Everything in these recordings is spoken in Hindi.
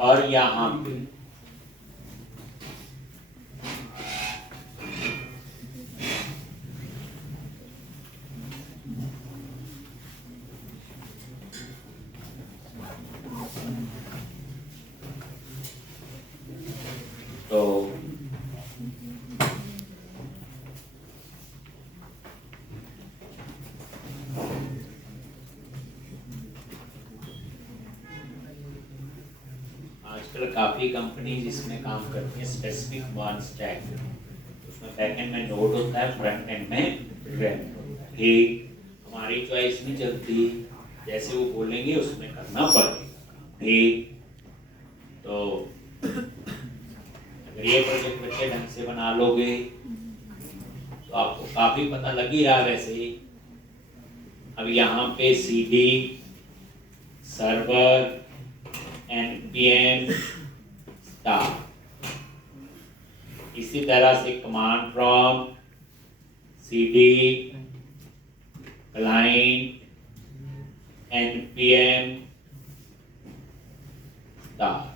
और यहाँ पे तो आजकल काफी कंपनीज इसमें काम करती हैं, स्पेसिफिक वन स्टैक, उसमें बैकएंड में नोड होता है, फ्रंट एंड में रेंट होता है। ठीक, हमारी चॉइस नहीं चलती, जैसे वो बोलेंगे उसमें करना पड़ेगा। ठीक, तो अगर ये प्रोजेक्ट बच्चे ढंग से बना लोगे तो आपको काफी पता लग ही रहा वैसे ही। अब यहाँ पे सीडी सर्वर npm स्टार, इसी तरह से command prompt cd client npm star.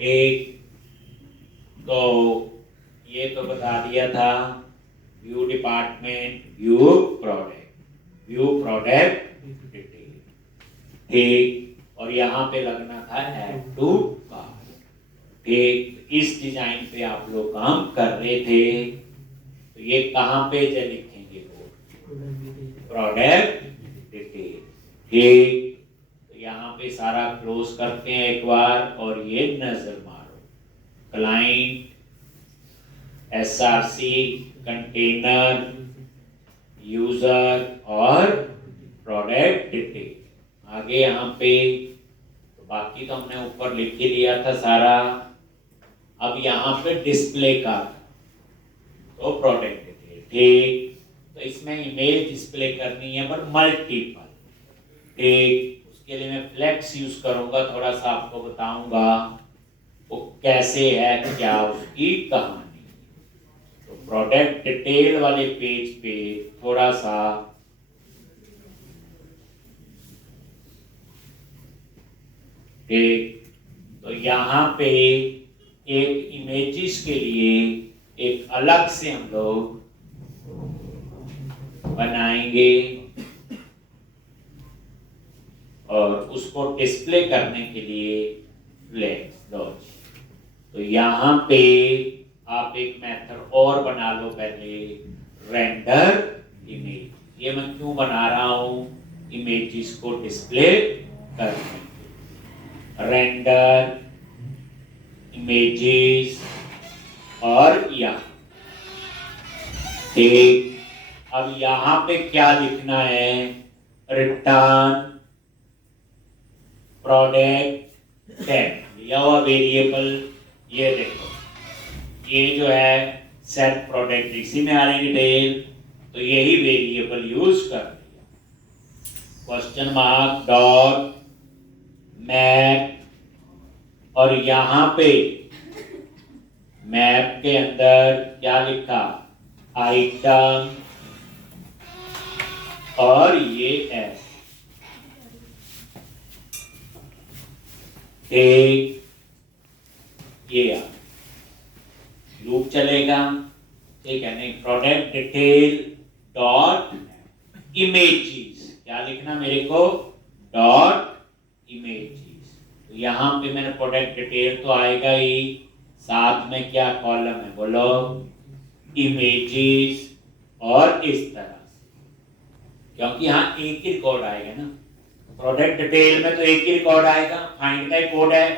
एक तो ये तो बता दिया था, view department, view product detail. ठीक, और यहाँ पे लगना था ऐड टू कार्ट। ठीक, इस डिजाइन पे आप लोग काम कर रहे थे, तो ये कहाँ पे लिखेंगे वो प्रोडक्ट डिटेल। ठीक, तो यहाँ पे सारा क्लोज करते हैं एक बार और ये नजर मारो, क्लाइंट SRC कंटेनर यूजर और प्रोडक्ट डिटेल। आगे यहाँ पे तो बाकी तो हमने ऊपर लिख के लिया था सारा। अब यहाँ पे डिस्प्ले का तो प्रोडक्ट डिटेल। ठीक, तो इसमें इमेज डिस्प्ले करनी है पर मल्टीपल। ठीक, उसके लिए मैं फ्लेक्स यूज करूंगा, थोड़ा सा आपको बताऊंगा वो कैसे है, क्या उसकी कहानी। प्रोडक्ट डिटेल वाले पेज पे थोड़ा सा ठीक, तो यहाँ पे एक इमेजेस के लिए एक अलग से हम लोग बनाएंगे और उसको डिस्प्ले करने के लिए फ्लेक्स लॉज। तो यहाँ पे आप एक मेथड और बना लो पहले, रेंडर इमेज। ये मैं क्यों बना रहा हूं, इमेजेस को डिस्प्ले करने के, रेंडर इमेजेस। और यहाँ ठीक, अब यहाँ पे क्या लिखना है, रिटर्न प्रोडक्ट टेम्प लिया हुआ वेरिएबल। ये देखो, ये जो है सेट प्रोडक्ट इसी में आ रही डिटेल, तो यही वेरिएबल यूज कर लिया। क्वेश्चन मार्क डॉट मैप, और यहाँ पे मैप के अंदर क्या लिखा, आइटम और ये एस। ठीक, ये लूप चलेगा। ठीक है, नहीं, प्रोडक्ट डिटेल डॉट इमेजेस, क्या लिखना मेरे को, डॉट इमेजेस। तो यहाँ पे मैंने प्रोडक्ट डिटेल तो आएगा ही, साथ में क्या कॉलम है बोलो, इमेजेस। और इस तरह से, क्योंकि यहाँ एक ही रिकॉर्ड आएगा ना, प्रोडक्ट डिटेल में तो एक ही रिकॉर्ड आएगा, फाइंड का कोड है,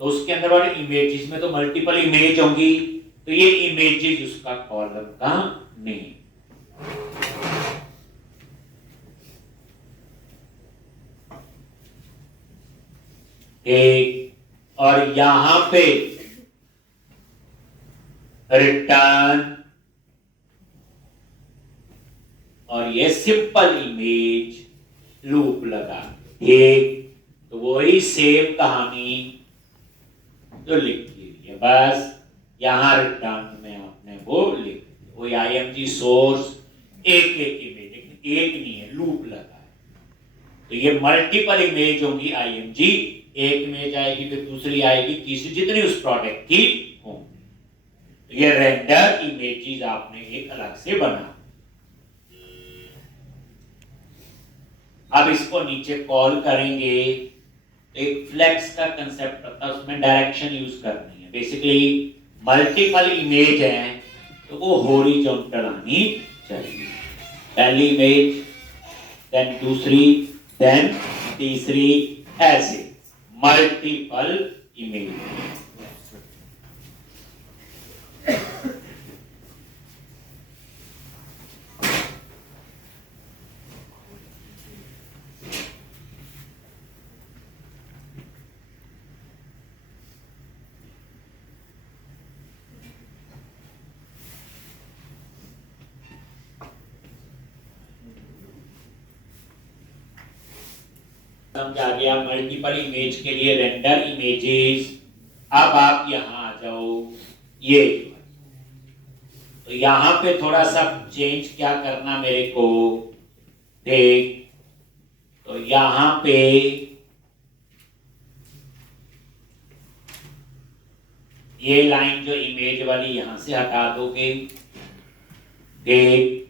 तो उसके अंदर वाले इमेजेस में तो मल्टीपल इमेज होंगी, तो ये इमेजेस उसका कॉलम का नेम। एक, और यहां पे रिटर्न, और ये सिंपल इमेज लूप लगा। एक, तो वही सेम कहानी जो लिख ली है बस। यहाँ रिटर्न में आपने वो लिख दिया। वो IMG सोर्स एक इमेज, लेकिन एक नहीं है, लूप लगा है। तो ये मल्टीपल इमेज होंगी IMG, एक इमेज आएगी, फिर दूसरी आएगी, तीसरी, जितनी उस प्रोडक्ट की होंगी। तो ये रेंडर इमेजेस आपने एक अलग से बना। अब इसको नीचे कॉल करेंगे। एक फ्लेक्स का कंसेप्ट होता है, उसमें डायरेक्शन यूज करनी है। बेसिकली मल्टीपल इमेज है तो वो हॉरिजॉन्टल आनी चाहिए। पहली इमेज, देन दूसरी, देन तीसरी, ऐसे मल्टीपल इमेज। समझा गया मल्टीपल इमेज के लिए रेंडर इमेजेस। अब आप यहां आ जाओ, ये तो यहां पे थोड़ा सा चेंज क्या करना मेरे को, देख, तो यहां पे ये लाइन जो इमेज वाली यहां से हटा दोगे, देख,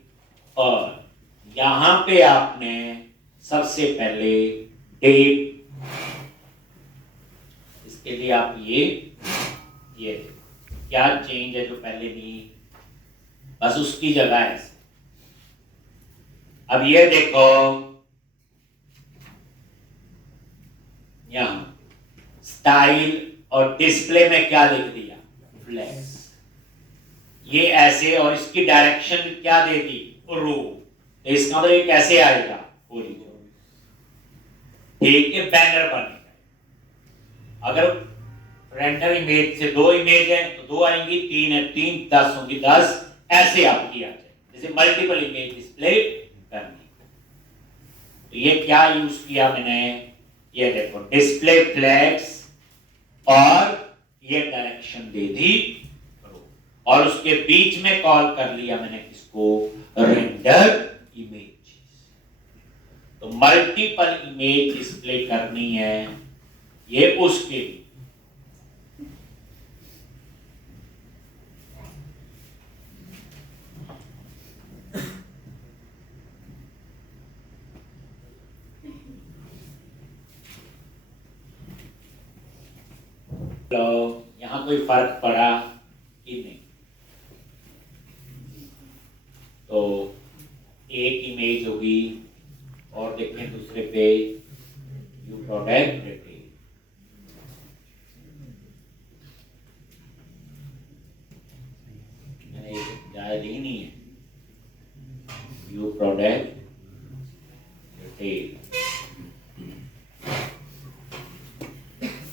और यहां पे आपने सबसे पहले डेट, इसके लिए आप ये क्या चेंज है जो पहले नहीं, बस उसकी जगह है। अब ये देखो, यहां स्टाइल और डिस्प्ले में क्या लिख दिया, फ्लेक्स। ये ऐसे, और इसकी डायरेक्शन क्या दे दी, रो। तो इसका मतलब ये कैसे आएगा, हॉरिजॉन्टल। ठीक है, बैनर बनेगा। अगर रेंडर इमेज से दो इमेज है तो दो आएंगी, तीन है तीन, 10 होंगी 10, ऐसे आपकी आ जाए, जैसे मल्टीपल इमेज डिस्प्ले करनी। तो ये क्या यूज किया मैंने, ये देखो, डिस्प्ले फ्लेक्स, और ये डायरेक्शन दे दी, और उसके बीच में कॉल कर लिया मैंने किसको, रेंडर इमेज। तो मल्टीपल इमेज डिस्प्ले करनी है, ये उसके लिए। तो यहां कोई फर्क पड़ा कि नहीं, तो एक इमेज होगी, और देखें दूसरे पे यू प्रोडक्ट डिटेल, जायज ही नहीं है, यू प्रोडक्ट डिटेल।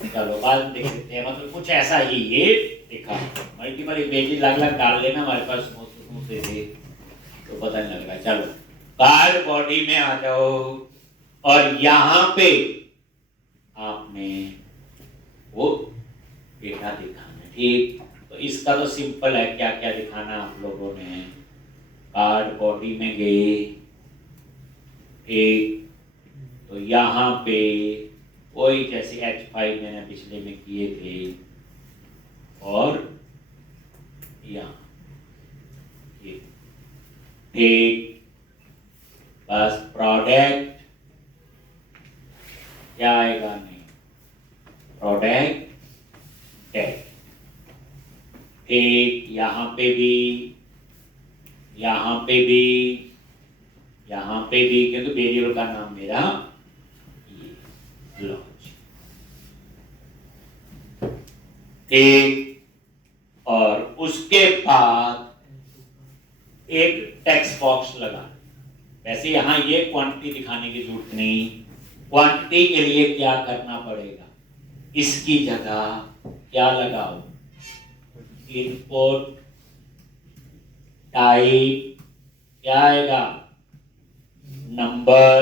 चलो बाद में देख लेते हैं, मतलब कुछ ऐसा ही ये दिखा। मल्टीपल इमेजेस अलग अलग डाल लेना हमारे पास स्मूथ से तो पता नहीं लग रहा। चलो कार्ड बॉडी में आ जाओ, और यहां पे आपने वो डेटा दिखाना। ठीक, तो इसका तो सिंपल है, क्या क्या दिखाना आप लोगों ने। कार्ड बॉडी में गए, ठीक, तो यहां पे वही जैसे H5 मैंने पिछले में किए थे, और यहाँ ठीक, बस प्रोडक्ट क्या आएगा, नहीं, प्रोडक्ट टैग। ठीक, यहाँ पे भी, यहाँ पे भी, यहाँ पे भी, क्योंकि वेरिएबल का नाम मेरा ये लॉन्च। ठीक, और उसके बाद एक टेक्स्ट बॉक्स लगा। वैसे यहां ये क्वांटिटी दिखाने की जरूरत नहीं, क्वांटिटी के लिए क्या करना पड़ेगा, इसकी जगह क्या लगाओ, इनपुट टाइप क्या आएगा, नंबर,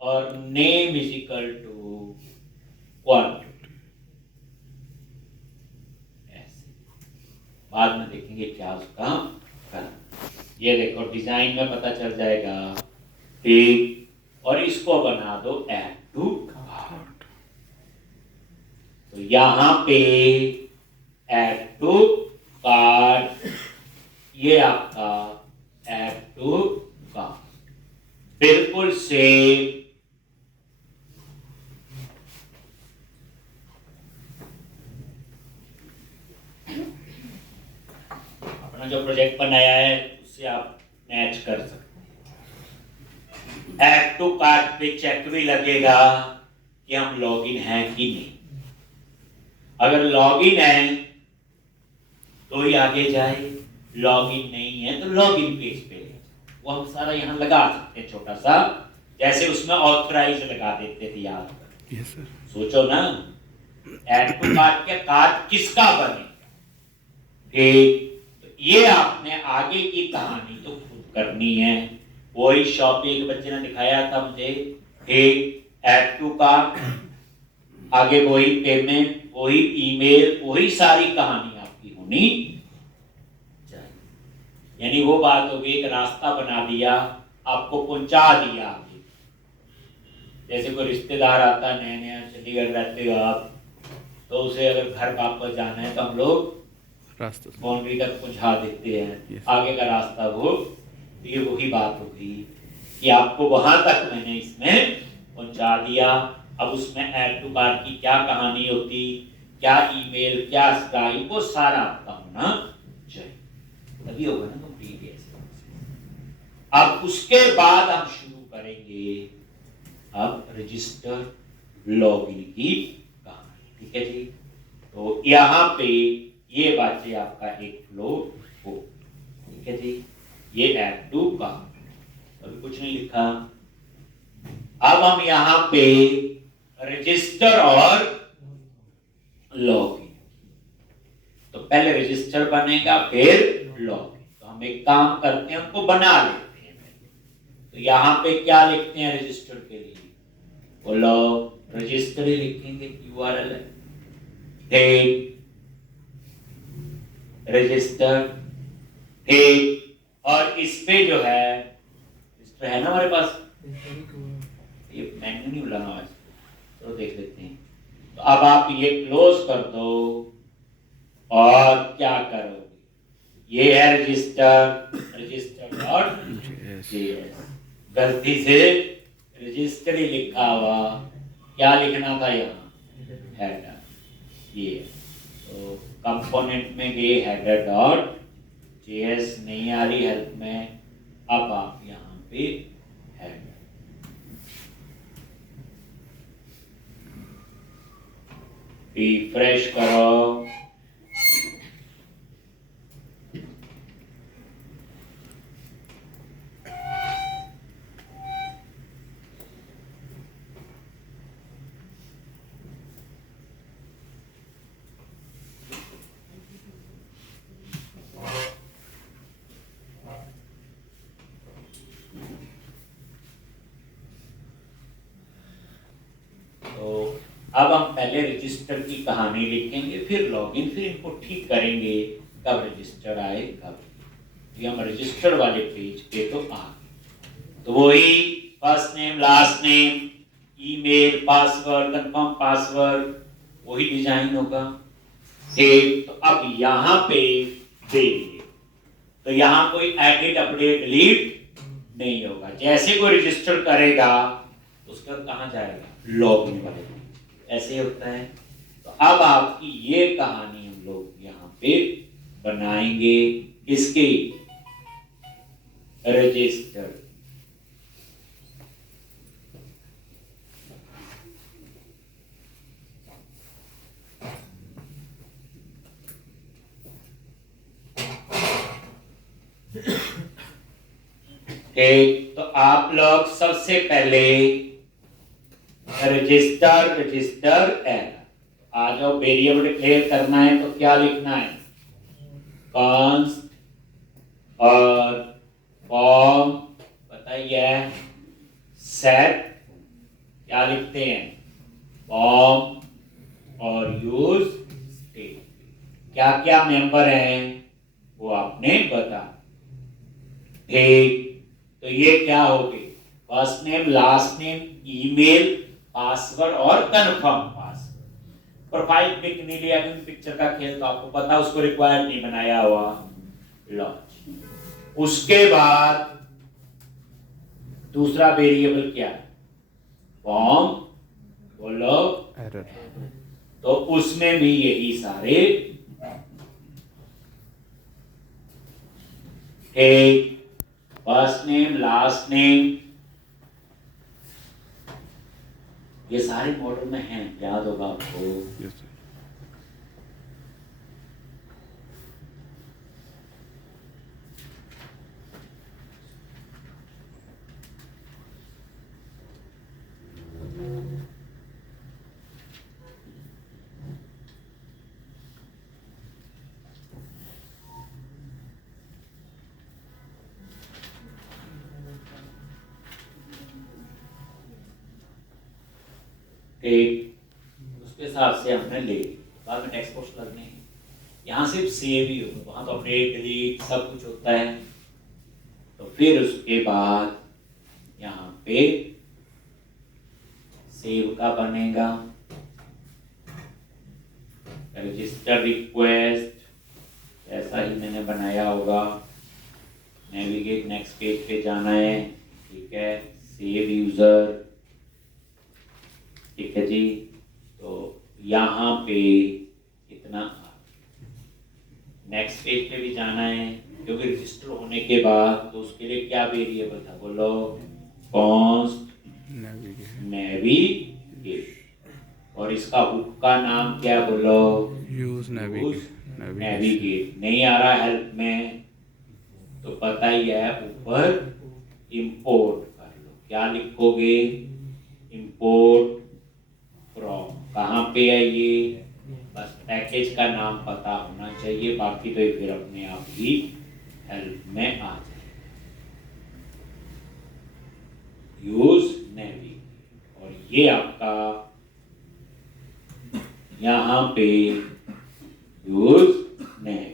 और name is equal to quantity. बाद में देखेंगे क्या उसका करना। ये देखो डिजाइन में पता चल जाएगा, ठीक। और इसको बना दो ऐड टू कार्ट। तो यहां पे ऐड टू कार्ट, ये आपका ऐड टू कार्ट बिल्कुल सेम। अपना जो प्रोजेक्ट बनाया है उससे आप मैच कर सकते हैं। ऐड टू कार्ट पे चेक भी लगेगा कि हम लॉगिन हैं कि नहीं। अगर लॉगिन है तो ही आगे जाए, लॉगिन नहीं है तो लॉगिन पेज पे ले जाए। वो हम सारा यहाँ लगा सकते हैं छोटा सा, जैसे उसमें ऑथराइज लगा देते थे, याद कर। Yes sir. सोचो ना, ऐड टू कार्ट के कार्ट किसका बने, ठीक। ये आपने आगे की कहानी तो खुद करनी है। वही शॉपिंग बच्चे ने दिखाया था मुझे, ठीक। ऐड टू कार्ट, आगे वही पेमेंट, वही ईमेल, वही सारी कहानी आपकी होनी चाहिए। यानी वो बात होगी, एक रास्ता बना दिया, आपको पहुंचा दिया आगे। जैसे कोई रिश्तेदार आता है, नया नया चंडीगढ़ रहते हो आप, तो उसे अगर घर वापस जाना है तो हम लोग रास्ता बाउंड्री तक पहुंचा देते हैं, Yes. आगे का रास्ता वो। ये वही बात हो गई कि आपको वहां तक मैंने इसमें पहुंचा दिया। अब उसमें ऐड टू कार्ट की क्या कहानी होती, क्या ईमेल, क्या स्काइप, वो सारा आपका होना चाहिए, तभी होगा ना कंप्लीट। अब उसके बाद हम शुरू करेंगे अब रजिस्टर लॉगिन की कहानी, ठीक है जी। तो यहाँ पे ये बातें आपका एक फ्लो हो, ठीक है जी। ये ऐड टू का अभी कुछ नहीं लिखा। अब हम यहाँ पे रजिस्टर और लॉगिन, तो पहले रजिस्टर बनेगा फिर लॉगिन। तो हम एक काम करते हैं, उनको बना लेते हैं। तो यहाँ पे क्या लिखते हैं रजिस्टर के लिए, बोलो रजिस्टर ही लिखेंगे, यूआरएल है, रजिस्टर, ठीक। और इस पे जो है रजिस्टर है ना हमारे पास, ये मेन्यू नहीं बुलाना आज, चलो देख लेते हैं। तो अब आप ये क्लोज कर दो और क्या करोगे, ये है रजिस्टर, रजिस्टर डॉट जेएस। गलती से रजिस्टर ही लिखा हुआ, क्या लिखना था यहाँ, हेडर। ये तो कंपोनेंट में गए हेडर डॉट जेएस, नहीं आ रही हेल्प में। अब आप यहाँ पे हेडर, रिफ्रेश करो, अब हम पहले रजिस्टर की कहानी लिखेंगे, फिर लॉगिन, फिर इनको ठीक करेंगे कब रजिस्टर आए कब। ये हम रजिस्टर वाले पेज पे तो आ गए। तो वही first name, last name, email, password, confirm password, वही डिजाइन होगा, ठीक। तो अब यहाँ पे देंगे, तो यहाँ कोई एडिट, अपडेट, डिलीट नहीं होगा। जैसे कोई रजिस्टर करेगा उसका कहाँ जाएगा, लॉगिन वाले, ऐसे होता है। तो अब आपकी ये कहानी हम लोग यहाँ पे बनाएंगे, किसकी, रजिस्टर। ठीक, तो आप लोग सबसे पहले रजिस्टर, रजिस्टर एरर आ जाओ। वेरिएबल डिक्लेयर करना है तो क्या लिखना है, कॉन्स्ट और फॉर्म, बताइए, सेट, क्या लिखते हैं, फॉर्म और यूज स्टेट। क्या क्या मेंबर हैं, वो आपने बता। ठीक, तो ये क्या हो गई, first name, last name, email, password और कंफर्म पासवर्ड। प्रोफाइल पिक नहीं लिया क्योंकि पिक्चर का खेल तो आपको पता, उसको रिक्वायर्ड नहीं बनाया हुआ, लॉन्च। उसके बाद दूसरा वेरिएबल क्या है, फॉर्म, बोलो एरर। तो उसमें भी यही सारे फर्स्ट नेम, लास्ट नेम, ये सारे मॉडल में हैं, याद होगा आपको। Yes sir. एक उसके हिसाब से हमने ले, बाद में टेक्स्ट बॉक्स लगने हैं, यहाँ सिर्फ सेव ही होगा, वहां तो अपडेट डिलीट सब कुछ होता है। तो फिर उसके बाद यहाँ पे सेव का बनेगा, रजिस्टर रिक्वेस्ट ऐसा ही मैंने बनाया होगा, नेविगेट नेक्स्ट पेज पे जाना है, ठीक है, सेव यूजर, ठीक है जी। तो यहाँ पे इतना, नेक्स्ट पेज पे भी जाना है क्योंकि रजिस्टर होने के बाद तो उसके लिए क्या वेरिएबल था, बोलो, कॉन्स्ट नेविगेट, और इसका हुक का नाम क्या, बोलो, यूज नेविगेट। नहीं आ रहा हेल्प में तो पता ही है, ऊपर इंपोर्ट कर लो, क्या लिखोगे, इंपोर्ट फ्रॉम, कहाँ पे है ये, बस पैकेज का नाम पता होना चाहिए, बाकी तो ये फिर अपने आप ही हेल्प में आ जाए। यूज नेविगेट, और ये आपका यहाँ पे यूज नेविगेट।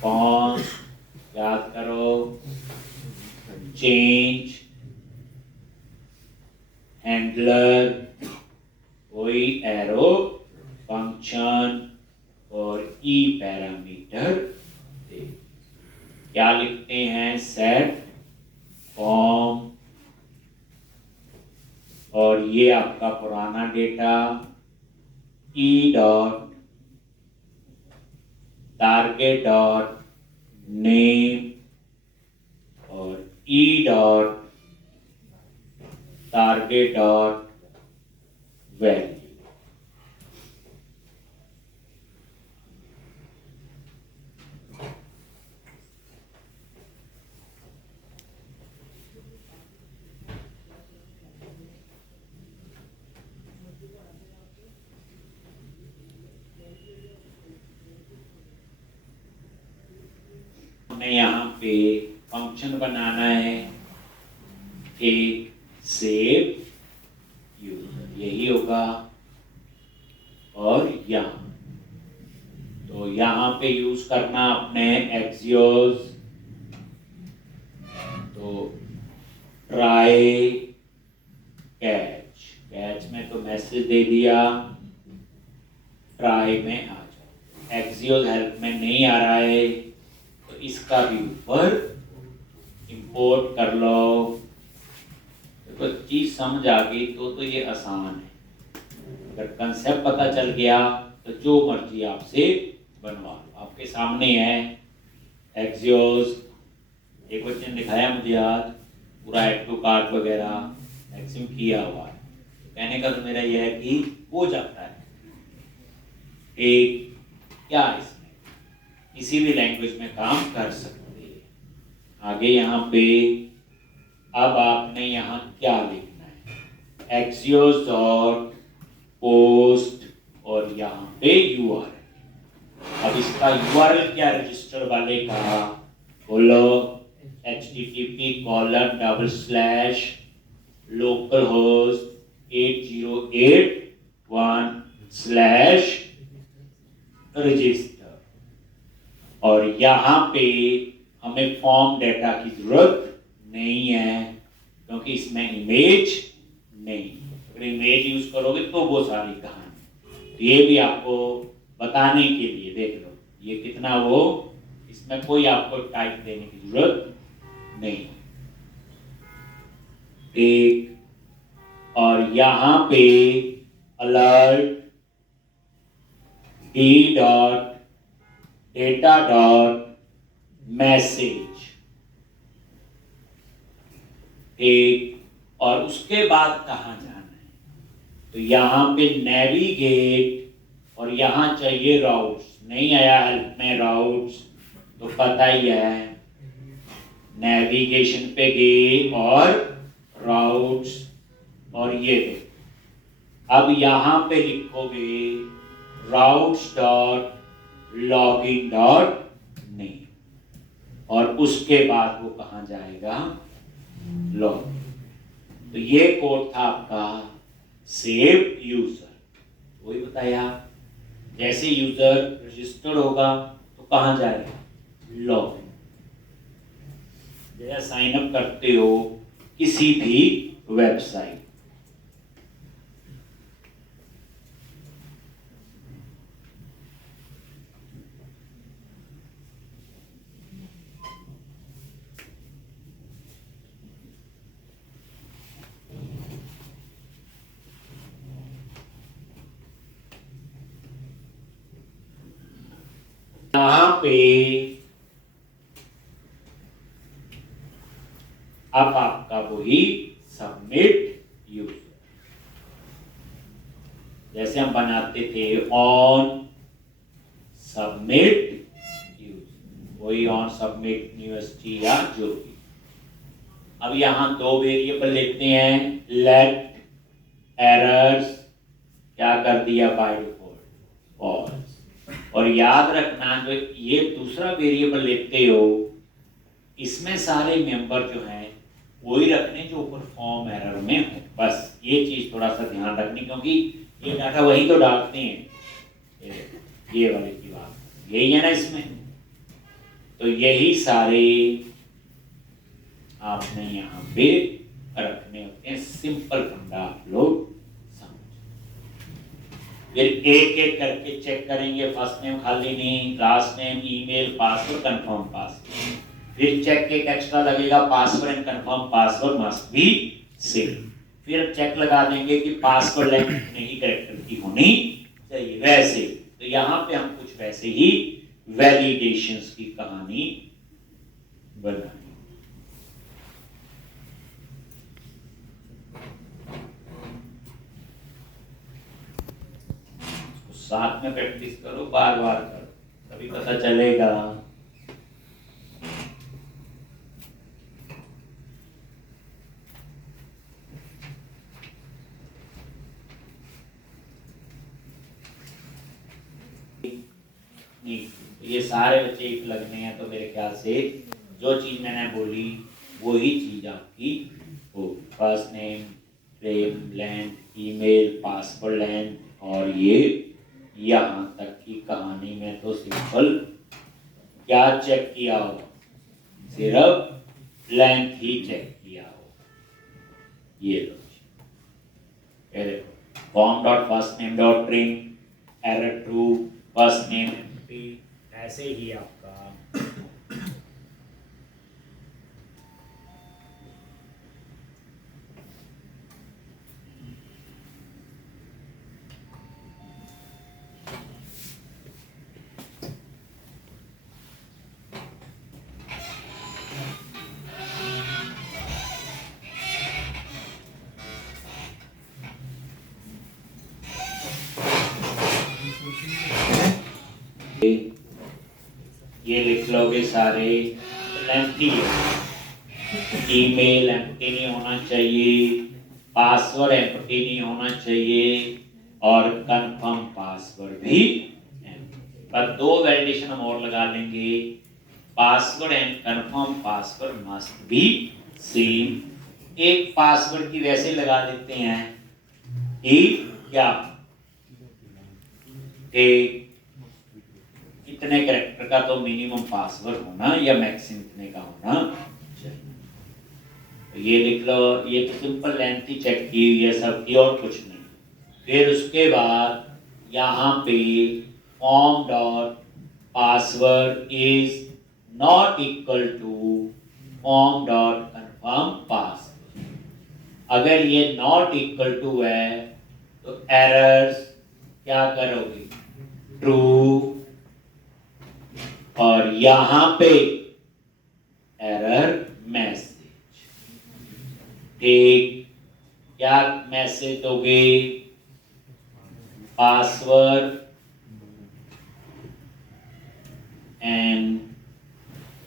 कौन याद करो, चेंज हैंडलर, कोई एरो फंक्शन और ई पैरामीटर दे, क्या लिखते हैं, सेट फॉर्म, और ये आपका पुराना data, e dot target dot name और e dot target dot value. हमें यहाँ पे फंक्शन बनाना है, एक सेव यूजर, यही होगा, और यहाँ तो यहाँ पे यूज करना अपने एक्सियोस, तो ट्राई कैच, कैच में तो मैसेज दे दिया, ट्राई में आ जाओ, एक्सियोस हेल्प में नहीं आ रहा है तो इसका भी ऊपर इंपोर्ट कर लो। तो चीज समझ आ गई तो ये आसान है, अगर कंसेप्ट पता चल गया तो जो मर्जी आपसे बनवा लो। आपके सामने है एक्सियोस, एक बच्चे ने दिखाया मुझे आज, पूरा एड टू कार्ट वगैरह एक्सिम किया हुआ है। तो कहने का तो मेरा यह है कि हो जाता है, एक क्या इसमें किसी भी लैंग्वेज में काम कर सकते हैं। आगे यहाँ पे अब आपने यहाँ क्या लिखना है, Axios डॉट पोस्ट और यहाँ पे URL। अब इसका URL क्या रजिस्टर वाले का, बोलो http://localhost 8081/register। और यहाँ पे हमें फॉर्म डेटा की जरूरत नहीं है क्योंकि इसमें इमेज नहीं। अगर इमेज यूज करोगे तो वो सारी कहानी। तो ये भी आपको बताने के लिए देख लो ये कितना वो, इसमें कोई आपको टाइप देने की जरूरत नहीं। ठीक, और यहाँ पे अलर्ट d.data.message। ठीक, और उसके बाद कहाँ जाना है, तो यहाँ पे नेविगेट और यहाँ चाहिए राउट्स। नहीं आया हेल्प में राउट्स तो पता ही है, नेविगेशन पे गए और राउट्स और ये दो। अब यहाँ पे लिखोगे routes.login.name और उसके बाद वो कहाँ जाएगा, लॉग। तो ये कोड था आपका सेव यूजर। वही बताया, जैसे यूजर रजिस्टर्ड होगा तो कहाँ जाएगा, लॉग। जैसे साइन अप करते हो किसी भी वेबसाइट, यहाँ पे अब आपका वही सबमिट यूजर, जैसे हम बनाते थे ऑन सबमिट यूजर, वही ऑन सबमिट यूनिवर्सिटी या जो भी। अब यहाँ दो वेरिएबल लेते हैं, लेट एरर्स क्या कर दिया बाय डिफॉल्ट फॉल्स। और याद रखना जो ये दूसरा वेरिएबल लेते हो इसमें सारे मेंबर जो हैं वही रखने जो ऊपर फॉर्म एरर में हो। बस ये चीज थोड़ा सा ध्यान रखनी, क्योंकि ये डाटा वही तो डालते हैं, ये वाले की बात यही है ना इसमें। तो यही सारे आपने यहाँ पे रखने होते हैं। सिंपल फंडा आप लोग फिर एक एक करके चेक करेंगे। फर्स्ट नेम खाली नहीं, last name, email, password, confirm password. फिर चेक एक एक्स्ट्रा लगेगा, password and confirm password must be same. फिर चेक लगा देंगे कि पासवर्ड लेंथ कितने ही कैरेक्टर की होनी चाहिए। वैसे तो यहाँ पे हम कुछ वैसे ही वैलिडेशंस की कहानी बनाएंगे। साथ में प्रैक्टिस करो, बार बार करो, तभी पता चलेगा। ये सारे बच्चे एक लगने हैं, तो मेरे ख्याल से जो चीज मैंने बोली वही चीज आपकी हो। First name, frame length, email, password length, और ये यहाँ तक की कहानी में तो सिंपल क्या चेक किया हो, सिर्फ लेंथ ही चेक किया हो। ये लो, ये देखो, form dot first name dot print error true, first name empty, ऐसे ही आपका ये लिख लोगे सारे। एम्प्टी ईमेल एम्प्टी नहीं होना चाहिए, पासवर्ड एम्प्टी नहीं होना चाहिए और कंफर्म पासवर्ड भी पर 2 वैलिडेशन हम और लगा लेंगे। Password and confirm password must be same. एक पासवर्ड की वैसे लगा देते हैं कि क्या इतने कैरेक्टर का तो मिनिमम पासवर्ड होना या मैक्सिमम इतने का होना चाहिए। तो ये लिख लो, ये तो सिंपल लेंथ ही चेक की हुई है सबकी और कुछ नहीं। फिर उसके बाद यहाँ पे form dot password is not equal to form dot confirm password. अगर ये नॉट इक्वल टू है तो एरर्स क्या करोगे, ट्रू, और यहां पे एरर मैसेज। ठीक, क्या मैसेज दोगे, पासवर्ड एंड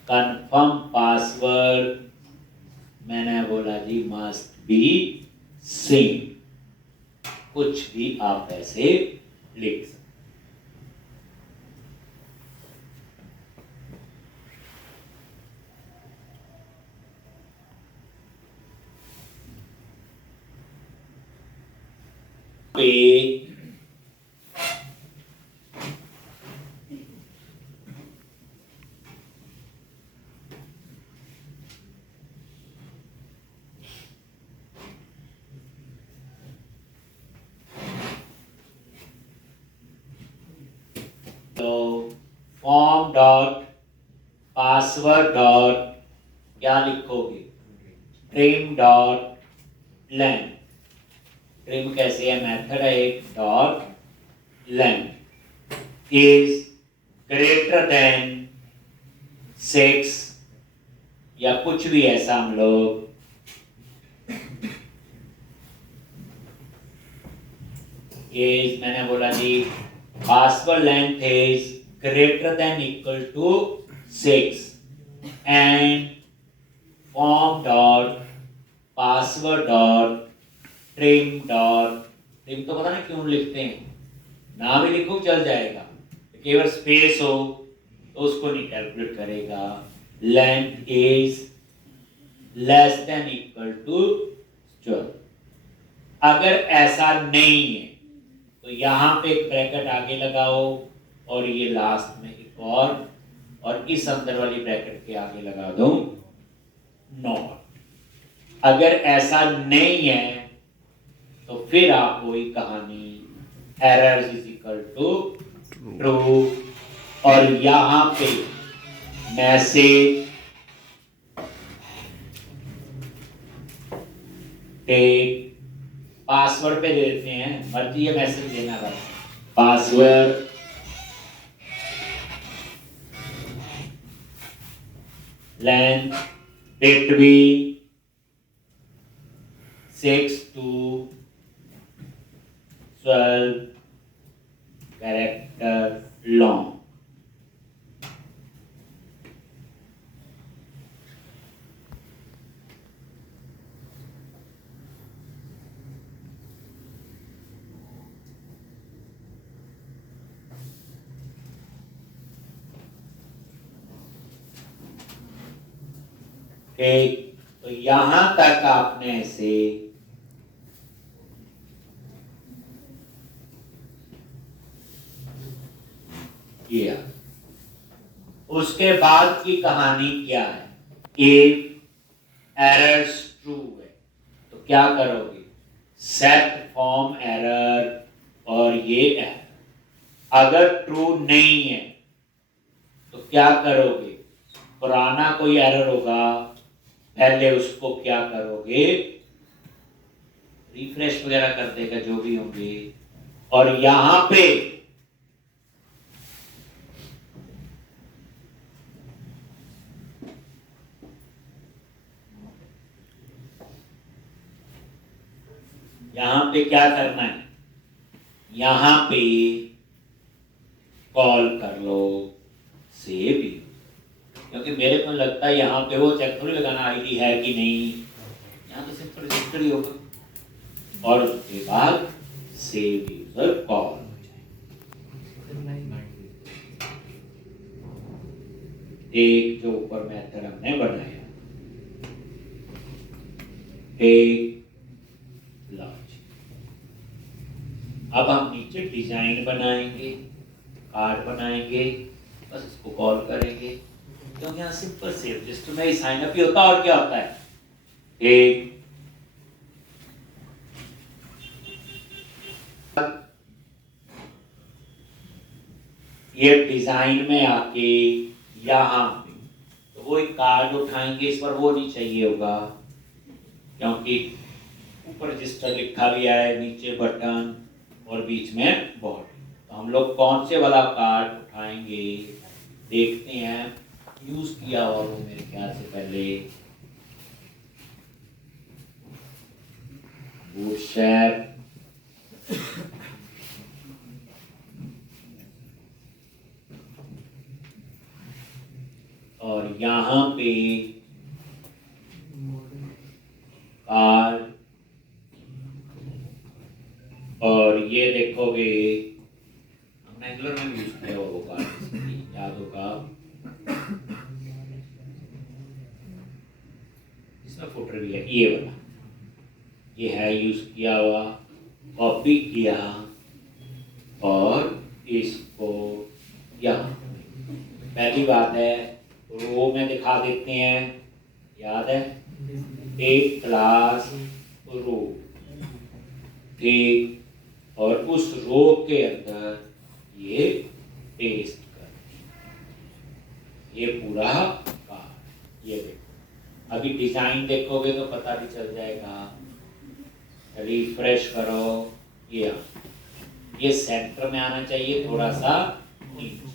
कंफर्म पासवर्ड, मैंने बोला जी मस्ट बी सेम। कुछ भी आप ऐसे लिख सकते। तो फॉर्म डॉट पासवर्ड डॉट क्या लिखोगे, ट्रिम डॉट लेंथ। ट्रिम कैसे है, मेथड है एक, dot length is greater then 6 या कुछ भी ऐसा हम लोग इज, मैंने बोला जी password length is greater than equal to 6 and form dot password dot trim dot, trim तो पता नहीं क्यों लिखते हैं, ना भी लिखो चल जाएगा, केवल स्पेस हो तो उसको नहीं कैलकुलेट करेगा। Length is less than equal to 12। अगर ऐसा नहीं है तो यहां पे एक ब्रैकेट आगे लगाओ और ये लास्ट में एक और इस अंदर वाली ब्रैकेट के आगे लगा दो नॉट। अगर ऐसा नहीं है तो फिर आप वही कहानी errors is equal to true और यहां पे मैसेज टेक पासवर्ड पे दे देते हैं, मर्जी है मैसेज देना बस, password length between 6 to 12 character long. ठीक, तो यहां तक आपने ऐसे किया। उसके बाद की कहानी क्या है, इफ एरर्स ट्रू है तो क्या करोगे, सेट फॉर्म एरर और ये एरर। अगर ट्रू नहीं है तो क्या करोगे, पुराना कोई एरर होगा पहले उसको क्या करोगे, रिफ्रेश वगैरह कर देगा जो भी होंगे, और यहां पे क्या करना है, यहां पे कॉल कर लो सेव, क्योंकि मेरे को लगता है यहाँ पे वो चेक थोड़ी लगाना आईडी है कि नहीं, यहाँ तो सिर्फ रजिस्टर ही होगा। और उसके बाद सेव यूजर कॉल हो जाए। एक जो ऊपर मेथड हमने बनाया टेक लॉन्च। अब हम नीचे डिजाइन बनाएंगे, कार्ड बनाएंगे, बस इसको कॉल करेंगे। तो यहाँ सिंपल सेव रजिस्टर में ही साइन अप ही होता है। और क्या होता है, एक ये डिजाइन में आके यहाँ तो वो एक कार्ड उठाएंगे, इस पर वो नहीं चाहिए होगा क्योंकि ऊपर रजिस्टर लिखा भी है, नीचे बटन और बीच में बॉडी। तो हम लोग कौन से वाला कार्ड उठाएंगे देखते हैं। यूज किया और वो मेरे ख्याल से पहले बूटस्ट्रैप, और यहाँ पे कार्ड, और ये देखोगे हमने एंगुलर में यूज किया वो कार्ड, याद होगा। इसमें फुटर भी है, ये वाला ये है यूज किया हुआ, कॉपी किया और इसको यहाँ पहली बात है रो में दिखा देते हैं, याद है, एक क्लास रो, ठीक, और उस रो के अंदर ये पेस्ट कर, ये पूरा कार्ड। ये देखो अभी डिजाइन देखोगे तो पता भी चल जाएगा, रिफ्रेश करो, ये सेंटर में आना चाहिए, थोड़ा सा नीचे।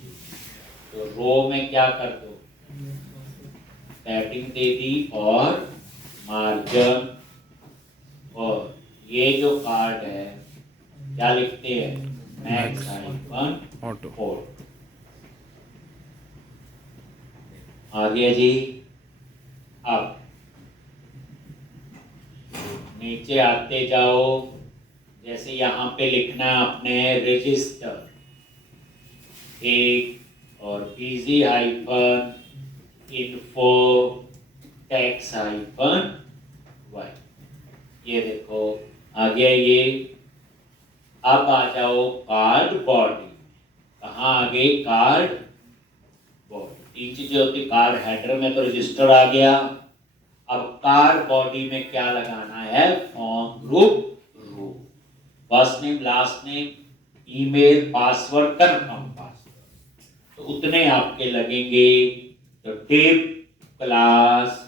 तो रो में क्या कर दो, पैडिंग दे दी और मार्जिन, और ये जो कार्ड है क्या लिखते हैं, मैक्स हाइफन ऑटो। आ गया जी। अब नीचे आते जाओ, जैसे यहाँ पे लिखना है आपने रजिस्टर एक और busy hyphen info tax hyphen Y. ये देखो आ गया ये। अब आ जाओ कार्ड बॉडी, कहाँ आ गई कार्ड बॉडी, तीन चीजें होती, कार्ड हेडर में तो रजिस्टर आ गया। अब कार्ड बॉडी में क्या लगाना है, form group row, first name last name email password confirm password, तो उतने आपके लगेंगे। तो div class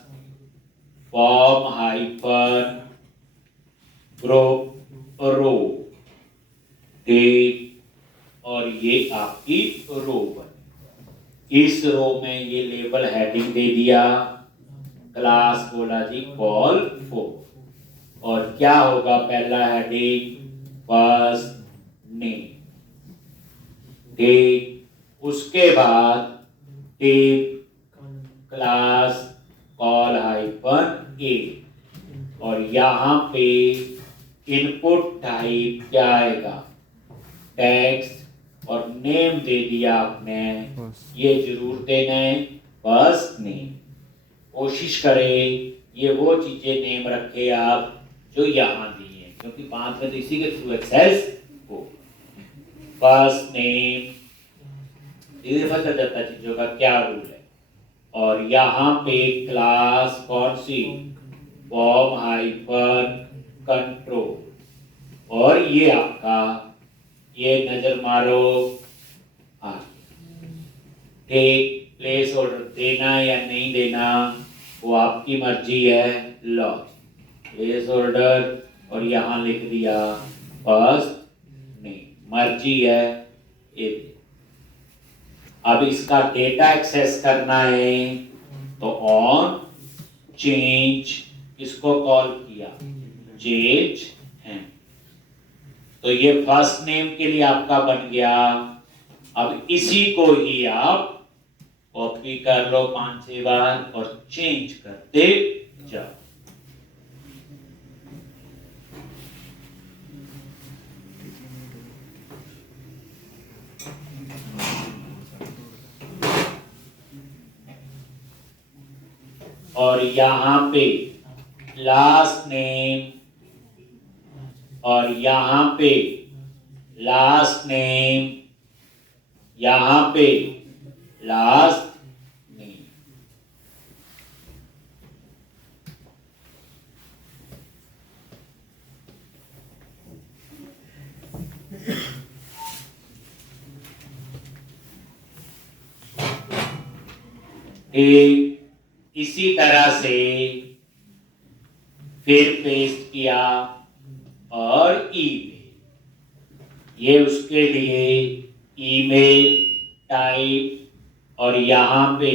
form hyphen group row, div, और ये आपकी रो बनी। इस रो में ये लेबल हेडिंग दे दिया, क्लास बोला जी कॉल फॉर, और क्या होगा पहला हेडिंग, फर्स्ट नेम, ठीक, उसके बाद टिप क्लास कॉल हाइफन ए, और यहाँ पे इनपुट टाइप क्या आएगा, टेक्स्ट, और नेम दे दिया आपने, ये जरूर देना है फर्स्ट नेम। कोशिश करें ये वो चीजें नेम रखे आप जो यहाँ दी है, क्योंकि बाद में तो इसी के थ्रू एक्सेस हो। फर्स्ट नेम, धीरे पता जाता चीजों का क्या रूल है। और यहाँ पे क्लास कौन सी, फॉर्म हाइफन कंट्रोल, और ये आपका, ये नजर मारो, ठीक, प्लेस ऑर्डर देना या नहीं देना वो आपकी मर्जी है, लॉग प्लेस ऑर्डर, और यहाँ लिख दिया फर्स्ट नेम, मर्जी है ये। अब इसका डेटा एक्सेस करना है तो ऑन चेंज, इसको कॉल किया चेंज है, तो ये फर्स्ट नेम के लिए आपका बन गया। अब इसी को ही आप कॉपी कर लो 5-6 बार और चेंज करते जाओ। और यहाँ पे लास्ट नेम और यहाँ पे लास्ट नेम, यहाँ पे लास्ट नेम। इसी तरह से फिर पेस्ट किया और ईमेल, ये उसके लिए ईमेल टाइप और यहाँ पे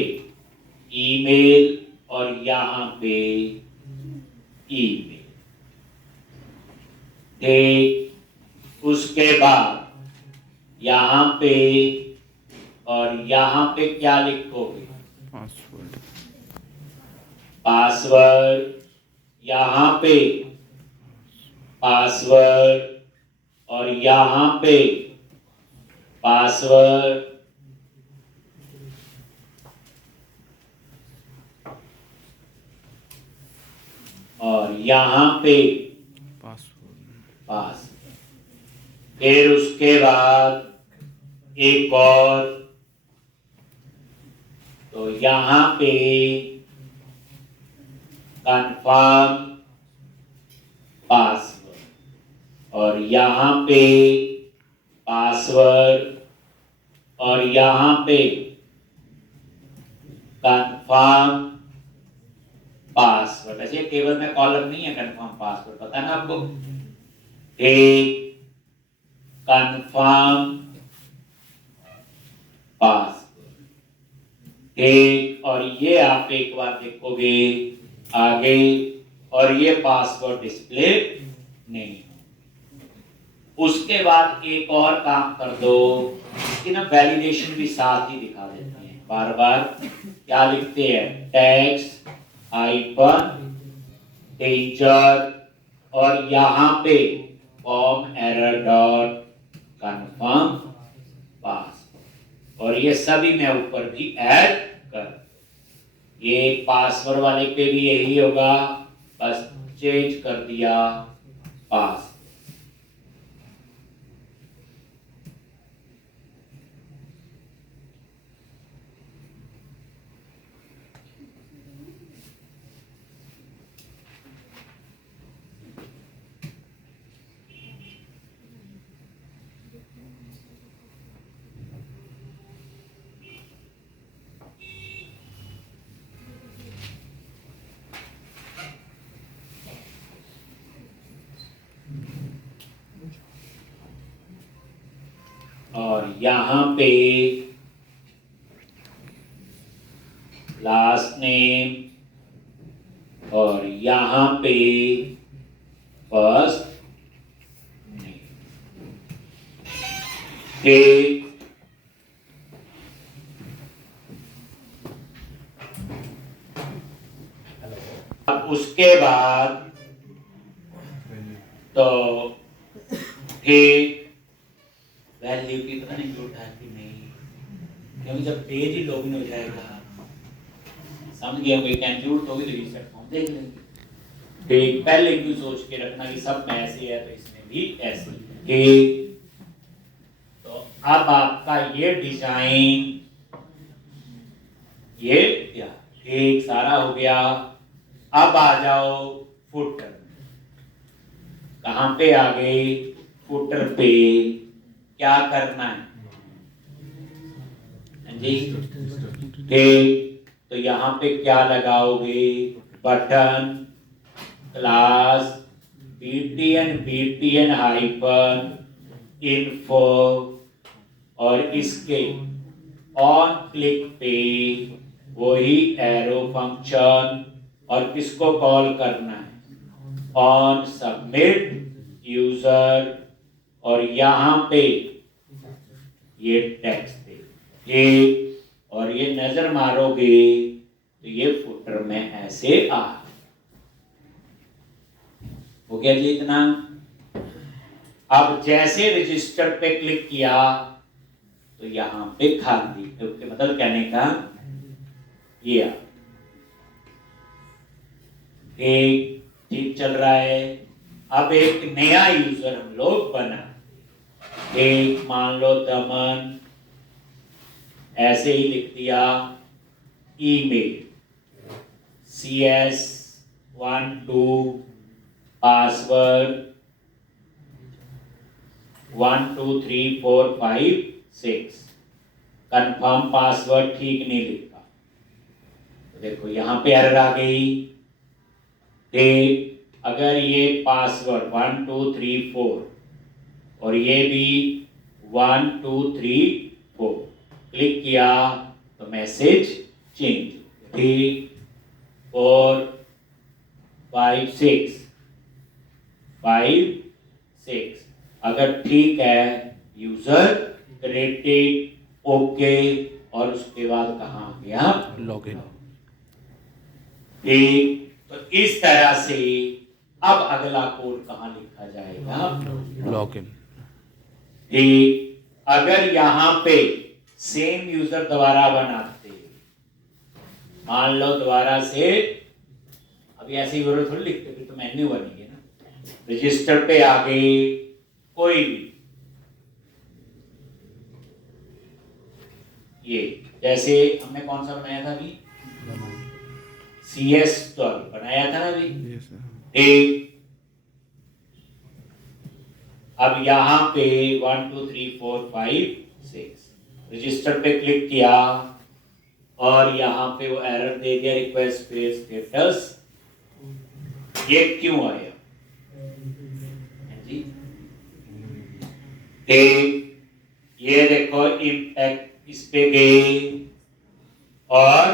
ईमेल और यहाँ पे ईमेल। ठीक, उसके बाद यहाँ पे और यहाँ पे क्या लिखोगे? पासवर्ड। पासवर्ड, यहाँ पे पासवर्ड और यहाँ पे पासवर्ड। और यहाँ पे पासवर्ड। फिर उसके बाद एक और, तो यहाँ पे कंफर्म पासवर्ड और यहाँ पे पासवर्ड और यहाँ पे कंफर्म पासवर्ड। ऐसे टेबल में कॉलम नहीं है कंफर्म पासवर्ड, पता है ना आपको? एक कंफर्म पासवर्ड, ठीक। और ये आप एक बार देखोगे आगे, और ये पासवर्ड डिस्प्ले नहीं। उसके बाद एक और काम कर दो, इसकी ना वैलिडेशन भी साथ ही दिखा देते हैं। बार बार क्या लिखते हैं? टेक्स्ट हाइफन डेंजर और यहाँ पे form error dot confirm password, और ये सभी मैं ऊपर भी ऐड कर। ये पासवर्ड वाले पे भी यही होगा, बस चेंज कर दिया पास। और यहाँ पे लास्ट नेम और यहाँ पे फर्स्ट नेम, ठीक। अब उसके बाद तो ठीक, वैल्यू की पता नहीं क्यों उठा कि नहीं, क्योंकि जब पेज ही लॉगिन हो जाएगा, समझ गया, कोई कंफ्यूज होगी तो रीसेट फॉर्म देख लेंगे। ठीक, पहले क्यों सोच के रखना कि सब में ऐसे है तो इसमें भी ऐसे। ठीक, तो अब आपका ये डिजाइन ये क्या, ठीक, सारा हो गया। अब आ जाओ फुटर, कहां पे आ गए? फुटर पे क्या करना है जी? ठीक, तो यहाँ पे क्या लगाओगे? Button class btn hyphen info, और इसके ऑन क्लिक पे वही एरो फंक्शन, और किसको कॉल करना है? ऑन सबमिट यूजर, और यहाँ पे ये टेक्स्ट दे, ये, और ये नजर मारोगे तो ये फुटर में ऐसे आ हो गया जी इतना। अब जैसे रजिस्टर पे क्लिक किया तो यहाँ पे खाली, तो मतलब कहने का ये ठीक चल रहा है। अब एक नया यूजर हम लोग बना, एक मान लो दमन, ऐसे ही लिख दिया email CS12 password 1 2 3 4 5 6, confirm password ठीक नहीं लिखा तो देखो यहां पे एरर आ गई। अगर ये पासवर्ड 1 2 3 4 और ये भी 1 2 3 4 क्लिक किया तो मैसेज चेंज, 3 4 5 6 5 6, अगर ठीक है यूजर रेटेड ओके, और उसके बाद कहाँ गया लॉगिन। ठीक, तो इस तरह से अब अगला कोड कहाँ लिखा जाएगा, लॉगिन। ठीक, अगर यहाँ पे सेम यूजर दोबारा बनाते, मान लो दोबारा से, अभी ऐसे ही थोड़ी लिखते फिर तो मेन्यू बनेगी ना, रजिस्टर पे आ गए कोई भी, ये जैसे हमने कौन सा बनाया था अभी, CS12 बनाया था ना अभी, एक अब यहाँ पे 1 2 3 4 5 6 रजिस्टर पे क्लिक किया और यहाँ पे वो एरर दे दिया रिक्वेस्ट फेल स्टेटस, ये क्यों आया जी, ये देखो इम्पैक्ट इस पे गए और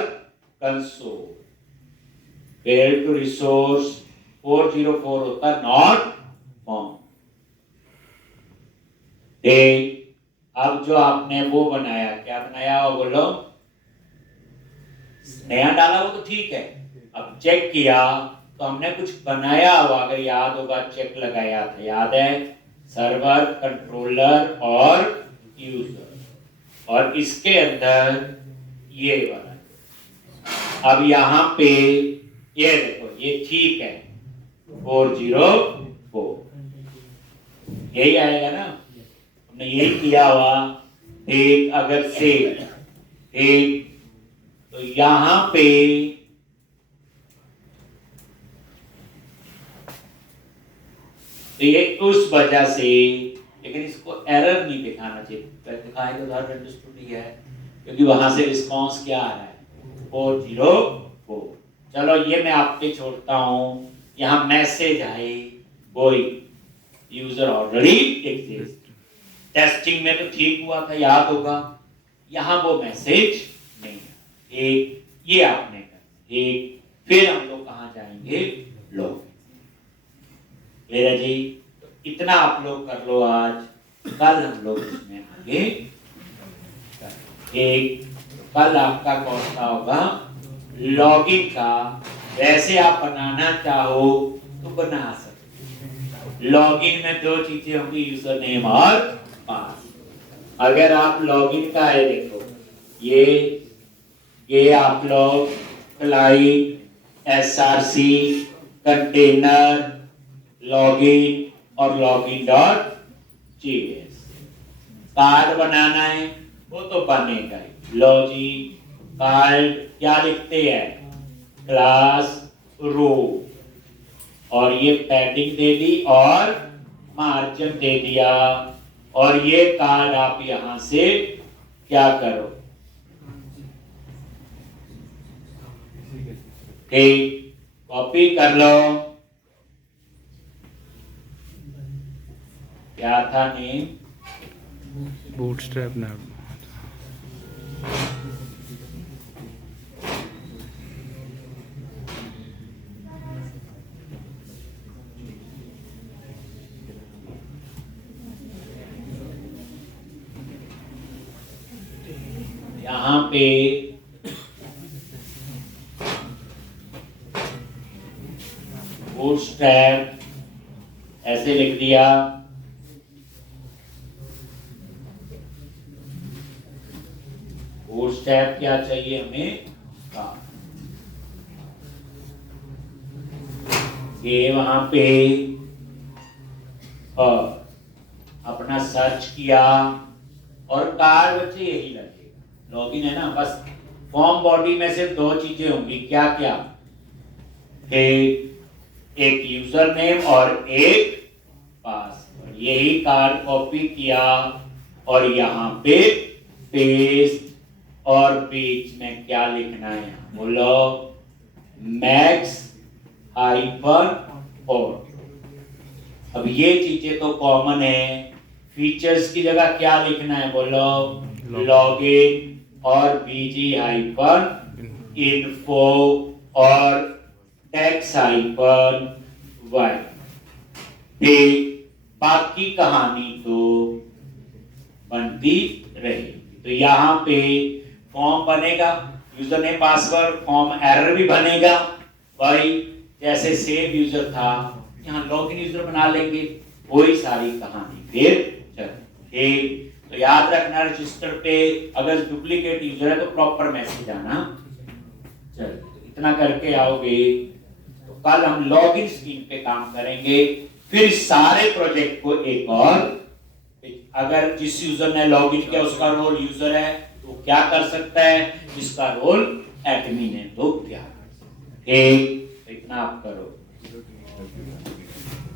कंसोल फेल टू रिसोर्स 404 होता नॉट फाउंड। अब जो आपने वो बनाया, क्या बनाया वो बोलो, नया डाला वो तो ठीक है, अब चेक किया तो हमने कुछ बनाया हुआ, अगर याद होगा चेक लगाया था, याद है, सर्वर कंट्रोलर और यूजर, और इसके अंदर ये वाला, अब यहाँ पे ये देखो ये ठीक है 404, यही आएगा ना, हमने यही किया हुआ, एक अगर से एक तो यहां पे तो ये उस वजह से, लेकिन इसको एरर नहीं दिखाना चाहिए, दिखाएगा तो हर अंडरस्टूड ही है, क्योंकि वहां से रिस्पांस क्या आ रहा है 404। चलो ये मैं आप पे छोड़ता हूं, यहां मैसेज आए कोई यूजर ऑलरेडी एग्जिस्ट, टेस्टिंग में तो ठीक हुआ था याद होगा, यहां वो मैसेज नहीं है, एक ये आपने कर, एक फिर हम लोग कहां जाएंगे, लॉग, मेरा जी तो इतना आप लोग कर लो आज, कल हम लोग इसमें आगे, एक कल आपका कौन सा होगा, लॉगिन का, वैसे आप बनाना चाहो तो बना सकते, लॉगिन में दो चीजें होंगी, यूजर नेम और पास, अगर आप लॉगिन का है देखो ये आप लोग क्लाइंट SRC कंटेनर लॉगिन और login.js, कार्ड बनाना है वो तो बनेगा ही, लो जी कार्ड क्या लिखते हैं, क्लास रो, और ये पैडिंग दे दी और मार्जिन दे दिया, और ये कार्ड आप यहां से क्या करो, ठीक कॉपी कर लो, क्या था नेम, बूटस्ट्रैप नाम, यहाँ पे बूटस्ट्रैप ऐसे लिख दिया, बूटस्ट्रैप क्या चाहिए हमें, गए वहां पे और अपना सर्च किया और कार्ड बच्चे यही लगेगा, लॉगिन है ना। बस फॉर्म बॉडी में सिर्फ दो चीजें होंगी, क्या क्या, एक यूजर नेम और एक पासवर्ड। यही कार्ड कॉपी किया और यहाँ पे पेस्ट, और बीच में क्या लिखना है, बोलो मैक्स हाइफन और। अब ये चीजें तो कॉमन है, फीचर्स की जगह क्या लिखना है, बोलो लॉगिन और बीजी हाइफन इन्फो और टैक्स हाइफन वाई। बाकी कहानी तो बनती रहेगी। तो यहाँ पे फॉर्म बनेगा, user name password, form error भी बनेगा भाई, जैसे सेव यूजर था यहाँ लॉगिन यूजर बना लेंगे, वही सारी कहानी फिर चल। तो याद रखना रजिस्टर पे अगर डुप्लीकेट यूजर है तो प्रॉपर मैसेज आना। चल इतना करके आओगे तो कल हम लॉगिन स्क्रीन पे काम करेंगे। फिर सारे प्रोजेक्ट को एक और, अगर जिस यूजर ने लॉगिन किया उसका रोल यूजर है तो क्या कर सकता है, जिसका रोल एडमिन है तो क्या कर सकता है। इतना आप करो।